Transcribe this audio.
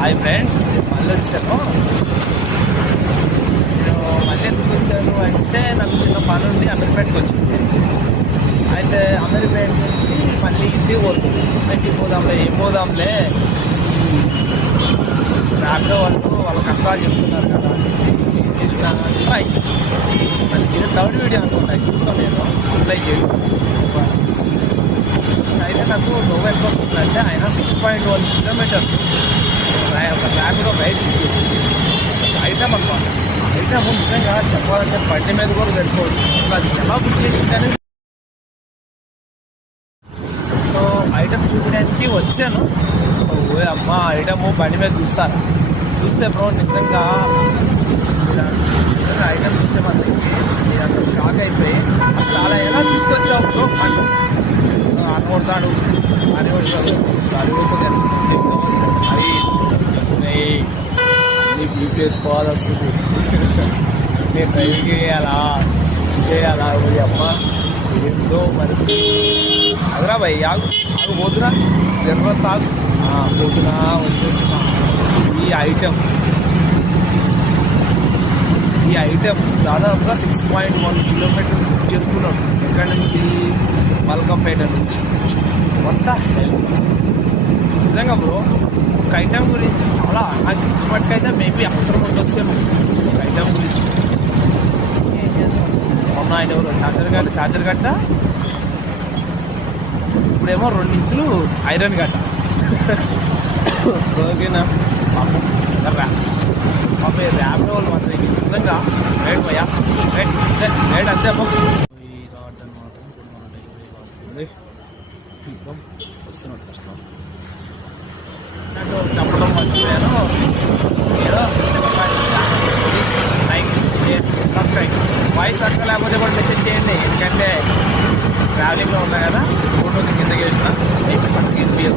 Hi friends, మళ్ళీ వచ్చాను. నేను మళ్ళీ ఎందుకు వచ్చాను అంటే నాకు చిన్న పని ఉంది, అమీర్పేటకి వచ్చింది. అయితే అమీర్పేట నుంచి మళ్ళీ ఇంటికి పోతుంది. ఇంటికి పోదాంలే, ఏం పోదాంలే, ర్యాపిడో వాళ్ళు వాళ్ళ కష్టాలు చెప్తున్నారు కదా అనేసి ట్రై. అది ఇది థర్డ్ వీడియో అనుకుంటా చూసాను నేను అప్లై చేయడం. అయితే నాకు లోగా ఎంత వస్తుందంటే ఆయన 6.1 కిలోమీటర్స్ ఒక ర్యాపిడో రైడ్ ఐటమ్ అనమాట. ఐటమ్ నిజంగా చెప్పాలంటే బండి మీద కూడా సరిపోదు. అసలు అది ఎలా బుక్ చేసిందని. సో ఐటమ్ చూపించడానికి వచ్చాను. ఓ అమ్మ, ఐటమ్ బండి మీద చూస్తే బ్రో నిజంగా ఐటమ్ చూస్తే మనకి అంత షాక్ అయిపోయి అసలు అలా ఎలా తీసుకొచ్చావు బ్రో అంటూ అనుకుంటాడు. అని నీకు యూపీఎస్ పోవాలి వస్తుంది, నేను డ్రైవింగ్ చేయాలా అమ్మ ఏందో మరి. అదరా భయ్, ఆగు పోతున్నా, జరుగుతుంది తాగు పోతున్నా వచ్చేస్తున్నా. ఈ ఐటమ్ దాదాపుగా 6.1 కిలోమీటర్స్ బుక్ చేసుకున్నాడు. ఇక్కడ నుంచి మల్కంపేట నుంచి మొత్తం. నిజంగా బ్రో ఒక ఐటమ్ గురించి చాలా నాకు ఇప్పటికైతే మేబీ అవసరం ఉండొచ్చేమో ఒక ఐటమ్ గురించి. ఏం చేస్తాను, మొన్న ఆయన ఎవరు ఛార్జర్ గట్ట, ఇప్పుడేమో 2 ఇంచులు ఐరన్ గట్ట. ఓకేనా పాపం ర్యాపిడో వాళ్ళు మాత్రం నిజంగా రేట్ పోయా రేట్ అంతే అమ్మ. వస్తున్నట్టు కష్టం చెప్పడం మర్చిపోయాను. ఏదో లైక్ షేర్ సబ్స్క్రైబ్, వాయిస్ అక్క లేకపోతే కూడా మెసేజ్ చేయండి. ఎందుకంటే ట్రావెలింగ్లో ఉన్నా కదా, ఫోటోకి కిందకి వేసిన అయిపోయి